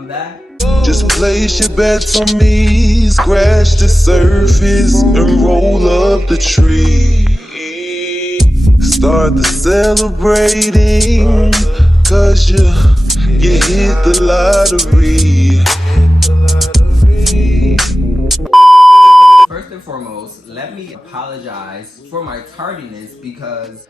I'm back. Just place your bets on me, scratch the surface and roll up the tree. Start the celebrating, cause you hit the lottery. First and foremost, let me apologize for my tardiness because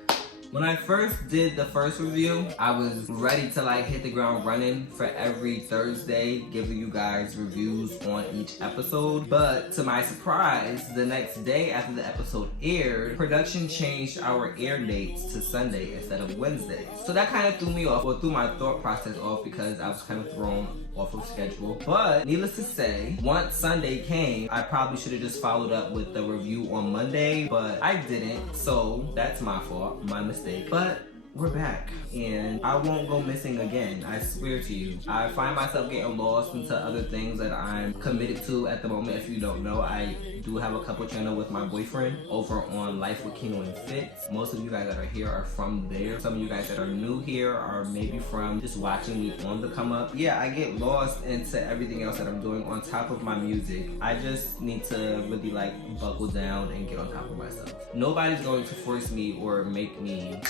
when I first did the first review, I was ready to like hit the ground running for every Thursday, giving you guys reviews on each episode. But to my surprise, the next day after the episode aired, production changed our air dates to Sunday instead of Wednesday. So that kind of threw me off, or threw my thought process off, because I was kind of thrown off of schedule. But needless to say, once Sunday came, I probably should have just followed up with the review on Monday, but I didn't, so that's my fault, my mistake. But we're back, and I won't go missing again, I swear to you. I find myself getting lost into other things that I'm committed to at the moment. If you don't know, I do have a couple channel with my boyfriend over on Life with Kino and Fitz. Most of you guys that are here are from there. Some of you guys that are new here are maybe from just watching me on the come up. Yeah, I get lost into everything else that I'm doing on top of my music. I just need to really like buckle down and get on top of myself. Nobody's going to force me or make me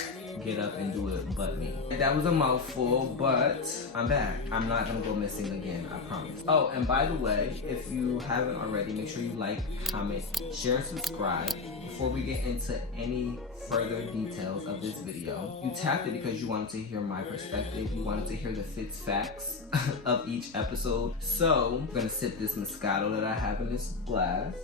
get up and do it but me. That was a mouthful, but I'm back. I'm not gonna go missing again, I promise. Oh, and by the way, if you haven't already, make sure you like, comment, share, and subscribe. Before we get into any further details of this video, you tapped it because you wanted to hear my perspective. You wanted to hear the Fitz facts of each episode. So I'm gonna sip this Moscato that I have in this glass,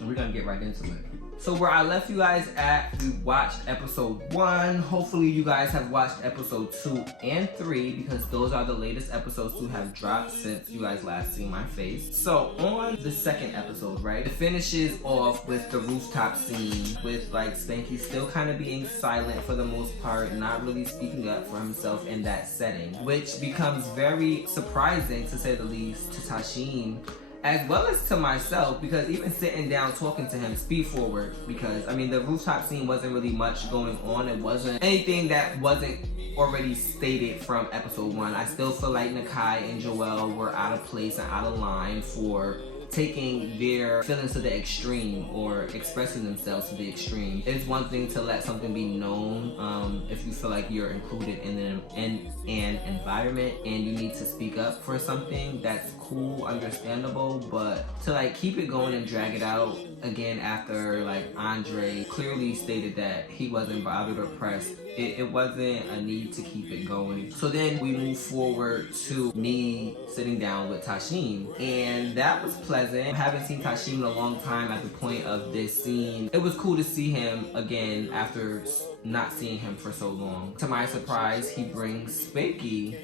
and we're gonna get right into it. So where I left you guys at, we watched episode 1. Hopefully you guys have watched episode 2 and 3, because those are the latest episodes to have dropped since you guys last seen my face. So on the second episode, right, it finishes off with the rooftop scene with like Spanky still kind of being silent for the most part, not really speaking up for himself in that setting, which becomes very surprising to say the least to Tashin, as well as to myself, because even sitting down talking to him, speed forward, because I mean the rooftop scene wasn't really much going on. It wasn't anything that wasn't already stated from episode 1. I still feel like Nakai and Joel were out of place and out of line for taking their feelings to the extreme or expressing themselves to the extreme. It's one thing to let something be known if you feel like you're included in an environment and you need to speak up for something. That's cool, understandable, but to like keep it going and drag it out again after like Andre clearly stated that he wasn't bothered or pressed, it wasn't a need to keep it going. So then we move forward to me sitting down with Tashin, and that was pleasant. I haven't seen Tashin in a long time at the point of this scene. It was cool to see him again after not seeing him for so long. To my surprise, he brings Spanky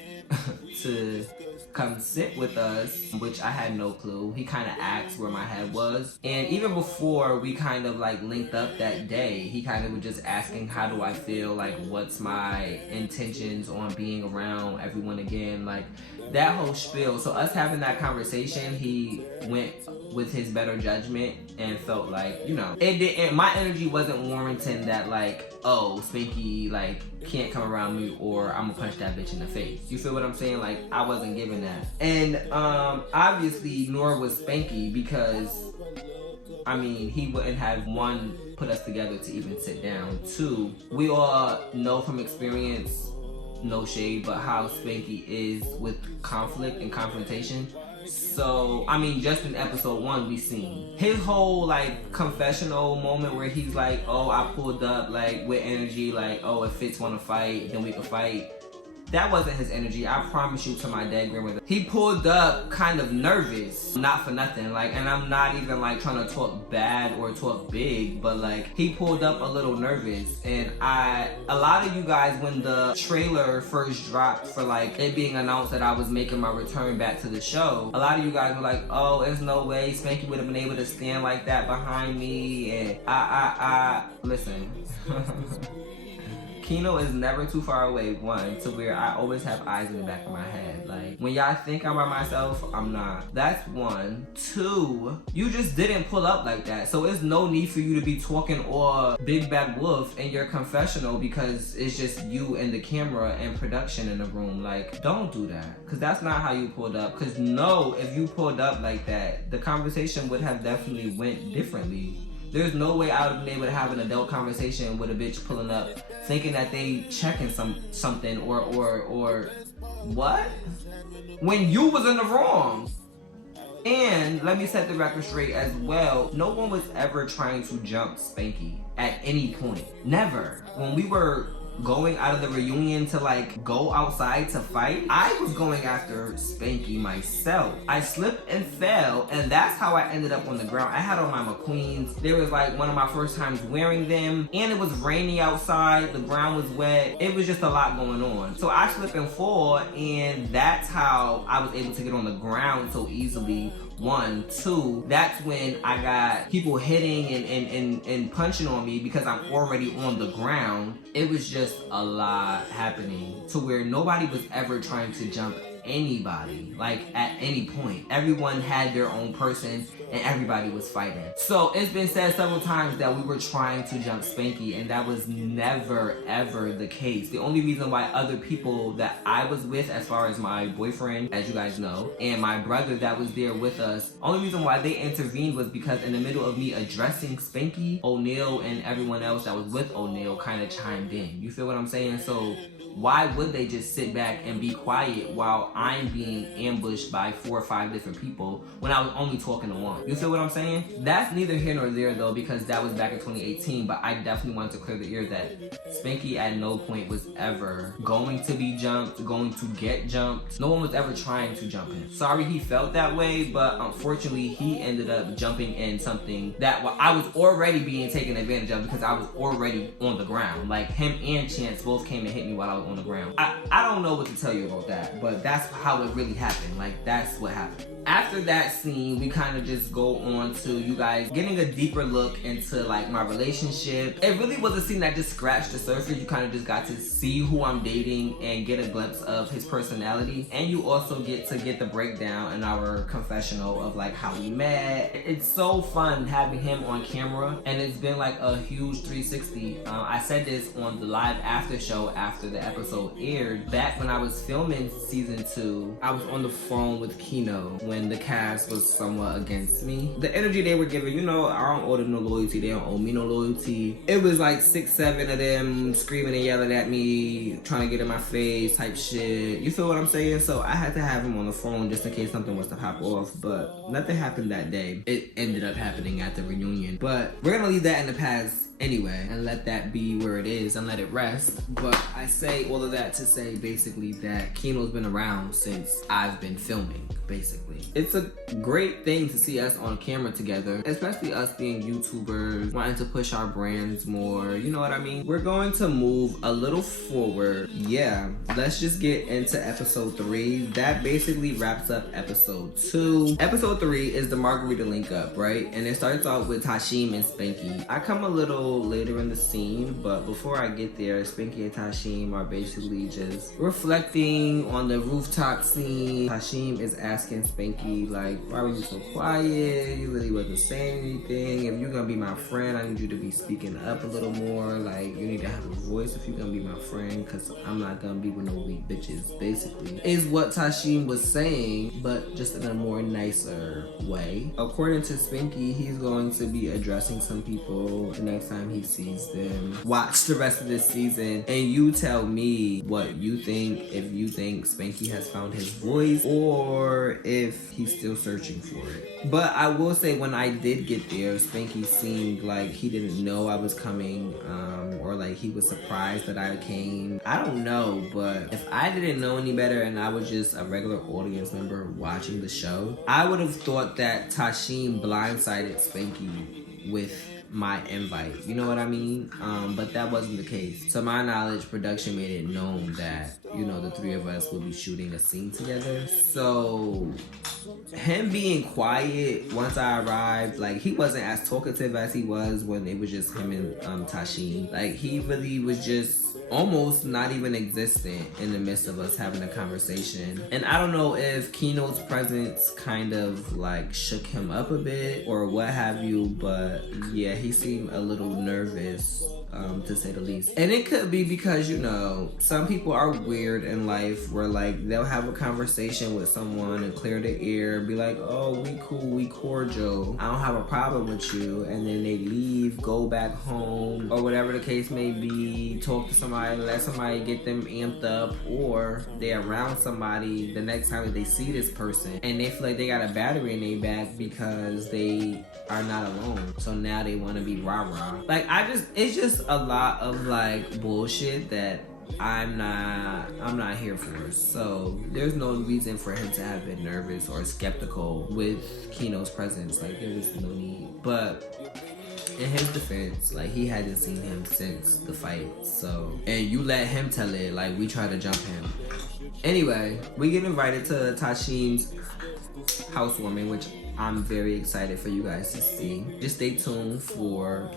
to come sit with us, which I had no clue. He kind of asked where my head was, and even before we kind of like linked up that day, he kind of was just asking how do I feel, like what's my intentions on being around everyone again, like that whole spiel. So us having that conversation, he went with his better judgment and felt like, you know, it didn't, my energy wasn't warranting that like, oh, Spanky like can't come around me or I'm gonna punch that bitch in the face. You feel what I'm saying? Like I wasn't giving that. And obviously nor was Spanky, because I mean he wouldn't have, one, put us together to even sit down. 2, we all know from experience, no shade, but how Spanky is with conflict and confrontation. So I mean just in episode 1 we seen his whole like confessional moment where he's like, oh, I pulled up like with energy, like, oh, if Fitz wanna fight then we can fight. That wasn't his energy, I promise you to my dead grandmother. He pulled up kind of nervous, not for nothing, like, and I'm not even like trying to talk bad or talk big, but like he pulled up a little nervous. And a lot of you guys, when the trailer first dropped for like it being announced that I was making my return back to the show, a lot of you guys were like, oh, there's no way Spanky would have been able to stand like that behind me. And I listen. Kino is never too far away, one, to where I always have eyes in the back of my head. Like, when y'all think I'm by myself, I'm not. That's one. Two, you just didn't pull up like that. So it's no need for you to be talking all big bad wolf in your confessional because it's just you and the camera and production in the room. Like, don't do that. Because that's not how you pulled up. Because no, if you pulled up like that, the conversation would have definitely went differently. There's no way I would have been able to have an adult conversation with a bitch pulling up thinking that they checking something or what? When you was in the wrong. And let me set the record straight as well. No one was ever trying to jump Spanky at any point. Never. When we were going out of the reunion to like go outside to fight, I was going after Spanky myself. I slipped and fell, and that's how I ended up on the ground. I had on my McQueens. There was like one of my first times wearing them, and it was rainy outside, the ground was wet. It was just a lot going on. So I slip and fall, and that's how I was able to get on the ground so easily. One, two, that's when I got people hitting and punching on me because I'm already on the ground. It was just a lot happening to where nobody was ever trying to jump anybody, like at any point. Everyone had their own person and everybody was fighting. So it's been said several times that we were trying to jump Spanky, and that was never ever the case. The only reason why other people that I was with, as far as my boyfriend, as you guys know, and my brother that was there with us, only reason why they intervened was because in the middle of me addressing Spanky, O'Neal and everyone else that was with O'Neal kind of chimed in. You feel what I'm saying? So why would they just sit back and be quiet while I'm being ambushed by 4 or 5 different people when I was only talking to one? You feel what I'm saying? That's neither here nor there though, because that was back in 2018, but I definitely wanted to clear the air that Spanky at no point was ever going to be jumped, going to get jumped. No one was ever trying to jump him. Sorry he felt that way, but unfortunately he ended up jumping in something that I was already being taken advantage of because I was already on the ground. Like, him and Chance both came and hit me while I was on the ground. I don't know what to tell you about that, but that's how it really happened. Like, that's what happened. After that scene, we kind of just go on to you guys getting a deeper look into like my relationship. It really was a scene that just scratched the surface. You kind of just got to see who I'm dating and get a glimpse of his personality. And you also get to get the breakdown in our confessional of like how we met. It's so fun having him on camera, and it's been like a huge 360. I said this on the live after show after the episode aired. Back when I was filming season 2, I was on the phone with Kino when the cast was somewhat against me. The energy they were giving, you know, I don't owe them no loyalty, they don't owe me no loyalty. It was like 6, 7 of them screaming and yelling at me, trying to get in my face type shit. You feel what I'm saying? So I had to have him on the phone just in case something was to pop off, but nothing happened that day. It ended up happening at the reunion, but we're gonna leave that in the past anyway and let that be where it is and let it rest. But I say all of that to say basically that Kino's been around since I've been filming, basically. It's a great thing to see us on camera together, especially us being YouTubers, wanting to push our brands more, you know what I mean? We're going to move a little forward. Yeah, let's just get into episode 3. That basically wraps up episode 2. Episode 3 is the Margarita link up, right? And it starts off with Tashim and Spanky. I come a little later in the scene, but before I get there, Spanky and Tashim are basically just reflecting on the rooftop scene. Tashim is asking Spanky, like, why were you so quiet? You really wasn't saying anything. If you're gonna be my friend, I need you to be speaking up a little more. Like, you need to have a voice if you're gonna be my friend, because I'm not gonna be with no weak bitches, basically, is what Tashim was saying, but just in a more nicer way. According to Spanky, he's going to be addressing some people the next time he sees them. Watch the rest of this season and you tell me what you think, if you think Spanky has found his voice or if he's still searching for it. But I will say, when I did get there, Spanky seemed like he didn't know I was coming, or like he was surprised that I came. I don't know, but if I didn't know any better and I was just a regular audience member watching the show, I would have thought that Tashim blindsided Spanky with my invite, you know what I mean? But that wasn't the case. To my knowledge, production made it known that, you know, the 3 of us would be shooting a scene together. So him being quiet once I arrived, like, he wasn't as talkative as he was when it was just him and Tashim. Like, he really was just almost not even existent in the midst of us having a conversation. And I don't know if Keno's presence kind of like shook him up a bit or what have you, but yeah, he seemed a little nervous, to say the least. And it could be because, you know, some people are weird in life where like they'll have a conversation with someone and clear the air, be like, oh, we cool, we cordial, I don't have a problem with you, and then they leave, go back home, or whatever the case may be, talk to somebody, let somebody get them amped up, or they're around somebody the next time that they see this person and they feel like they got a battery in their back because they are not alone, so now they want to be rah-rah. Like, it's just a lot of like bullshit that I'm not here for. So there's no reason for him to have been nervous or skeptical with Keno's presence. Like, there was no need. But in his defense, like, he hadn't seen him since the fight, so, and you let him tell it, like, we try to jump him. Anyway, we get invited to Tashin's housewarming, which I'm very excited for you guys to see. Just stay tuned for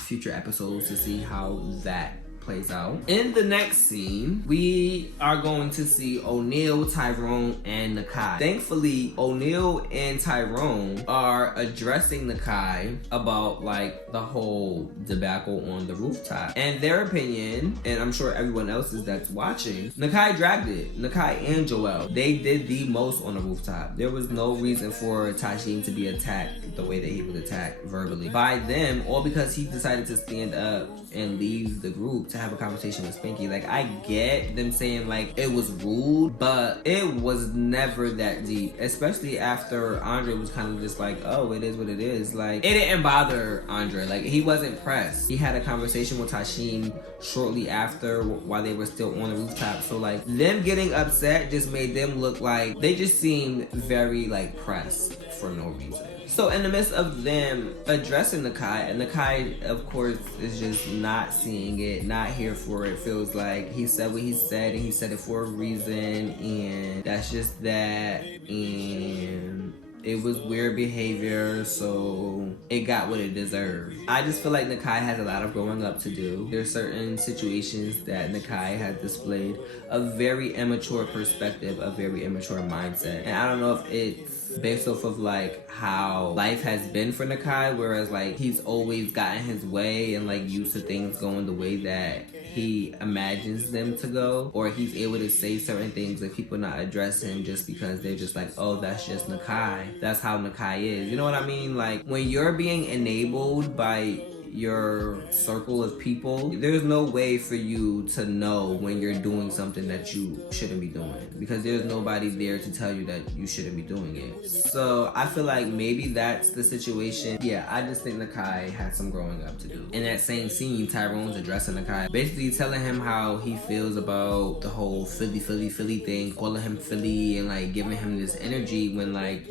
future episodes to see how that plays out. In the next scene, we are going to see O'Neal, Tyrone, and Nakai. Thankfully, O'Neal and Tyrone are addressing Nakai about like the whole debacle on the rooftop. And their opinion, and I'm sure everyone else's that's watching, Nakai dragged it. Nakai and Joel, they did the most on the rooftop. There was no reason for Tashin to be attacked the way that he was attacked verbally by them, all because he decided to stand up and leave the group to have a conversation with Spanky. Like, I get them saying like it was rude, but it was never that deep, especially after Andre was kind of just like, oh, it is what it is. Like, it didn't bother Andre. Like, he wasn't pressed. He had a conversation with Tashin shortly after while they were still on the rooftop. So like, them getting upset just made them look like they just seemed very like pressed for no reason. So in the midst of them addressing Nakai, and Nakai, of course, is just not seeing it, not here for it. Feels like he said what he said, and he said it for a reason, and that's just that, and it was weird behavior, so it got what it deserved. I just feel like Nakai has a lot of growing up to do. There's certain situations that Nakai has displayed a very immature perspective, a very immature mindset. And I don't know if it's based off of like how life has been for Nakai, whereas like he's always gotten his way and like used to things going the way that he imagines them to go, or he's able to say certain things that people not address him just because they're just like, oh, that's just Nakai. That's how Nakai is. You know what I mean? Like, when you're being enabled by your circle of people, there's no way for you to know when you're doing something that you shouldn't be doing, because there's nobody there to tell you that you shouldn't be doing it. So I feel like maybe that's the situation. Yeah, I just think Nakai had some growing up to do. In that same scene, Tyrone's addressing Nakai, basically telling him how he feels about the whole Philly thing, calling him Philly and like giving him this energy when like,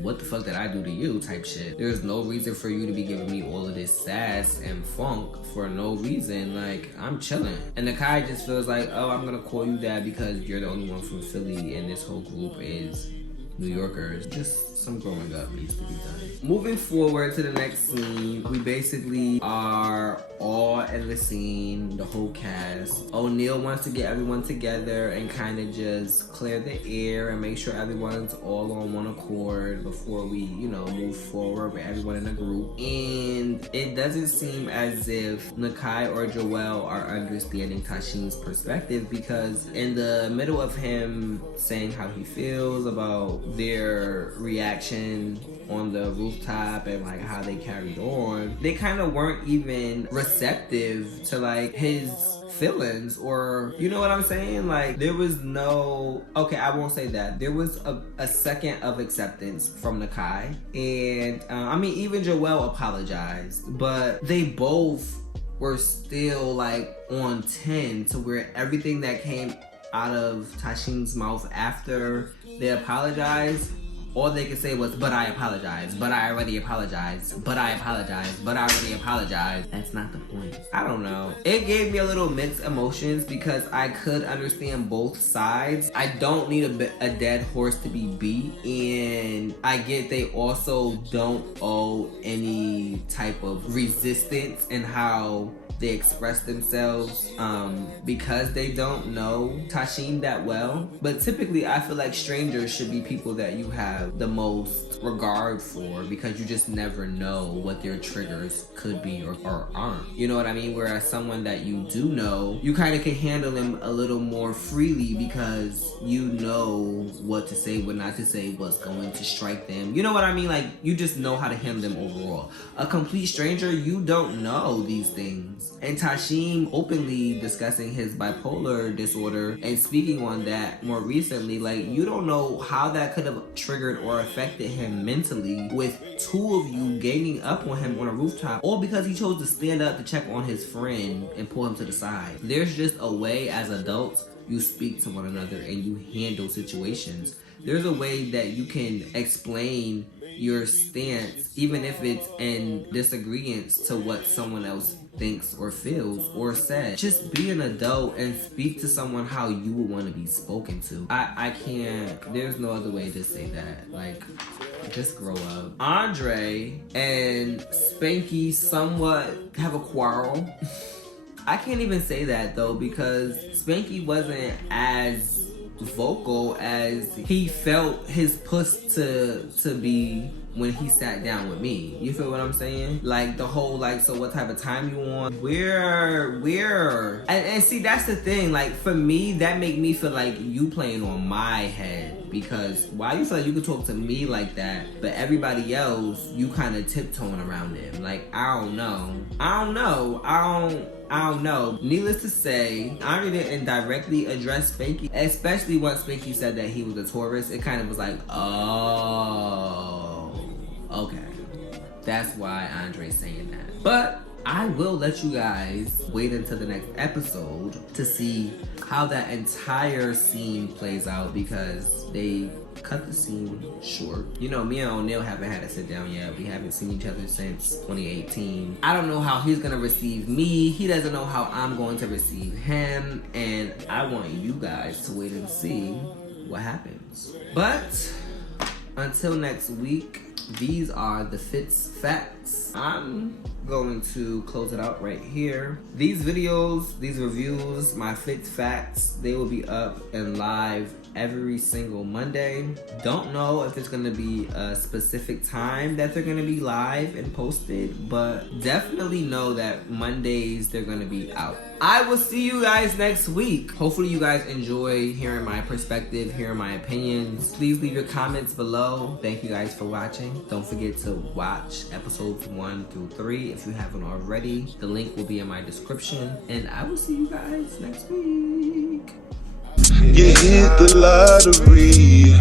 what the fuck did I do to you type shit. There's no reason for you to be giving me all of this sass and funk for no reason. Like, I'm chilling. And Nakai just feels like, oh, I'm gonna call you that because you're the only one from Philly and this whole group is New Yorkers. Just some growing up needs to be done. Moving forward to the next scene, we basically are all in the scene, the whole cast. O'Neal wants to get everyone together and kind of just clear the air and make sure everyone's all on one accord before we, you know, move forward with everyone in the group. And it doesn't seem as if Nakai or Joel are understanding Tashin's perspective, because in the middle of him saying how he feels about their reaction on the rooftop and like how they carried on, they kind of weren't even receptive to like his feelings, or you know what I'm saying? Like, there was no, okay, I won't say that. There was a second of acceptance from Nakai, and I mean, even Joel apologized, but they both were still like on 10 to where everything that came out of Tashin's mouth after they apologized, all they could say was, but I apologize, but I already apologized, but I apologize, but I already apologized. That's not the point. I don't know. It gave me a little mixed emotions because I could understand both sides. I don't need a dead horse to be beat, and I get they also don't owe any type of resistance in how they express themselves because they don't know Tasheem that well. But typically I feel like strangers should be people that you have the most regard for, because you just never know what their triggers could be or aren't. You know what I mean? Whereas someone that you do know, you kind of can handle them a little more freely because you know what to say, what not to say, what's going to strike them. You know what I mean? Like, you just know how to handle them overall. A complete stranger, you don't know these things. And Tasheem openly discussing his bipolar disorder and speaking on that more recently, like, you don't know how that could have triggered or affected him mentally, with two of you ganging up on him on a rooftop, all because he chose to stand up to check on his friend and pull him to the side. There's just a way as adults you speak to one another and you handle situations. There's a way that you can explain your stance, even if it's in disagreement to what someone else thinks or feels or says. Just be an adult and speak to someone how you would want to be spoken to. I can't, there's no other way to say that. Like, just grow up. Andre and Spanky somewhat have a quarrel. I can't even say that though, because Spanky wasn't as vocal as he felt his puss to be when he sat down with me. You feel what I'm saying? Like, the whole, like, so what type of time you on? Where? And see, that's the thing. Like, for me, that make me feel like you playing on my head. Because why you feel like you could talk to me like that, but everybody else, you kind of tiptoeing around them? Like, I don't know. Needless to say, Andre didn't directly address Spanky, especially once Spanky said that he was a Taurus. It kind of was like, oh, okay. That's why Andre's saying that. But I will let you guys wait until the next episode to see how that entire scene plays out, because they cut the scene short. You know, me and O'Neal haven't had a sit down yet. We haven't seen each other since 2018. I don't know how he's gonna receive me. He doesn't know how I'm going to receive him. And I want you guys to wait and see what happens. But until next week, these are the Fitz facts. I'm going to close it out right here. These videos, these reviews, my Fitz facts, they will be up and live every single Monday. Don't know if it's gonna be a specific time that they're gonna be live and posted, but definitely know that Mondays they're gonna be out. I will see you guys next week. Hopefully you guys enjoy hearing my perspective, hearing my opinions. Please leave your comments below. Thank you guys for watching. Don't forget to watch episodes 1 through 3 if you haven't already. The link will be in my description, and I will see you guys next week. You hit the lottery.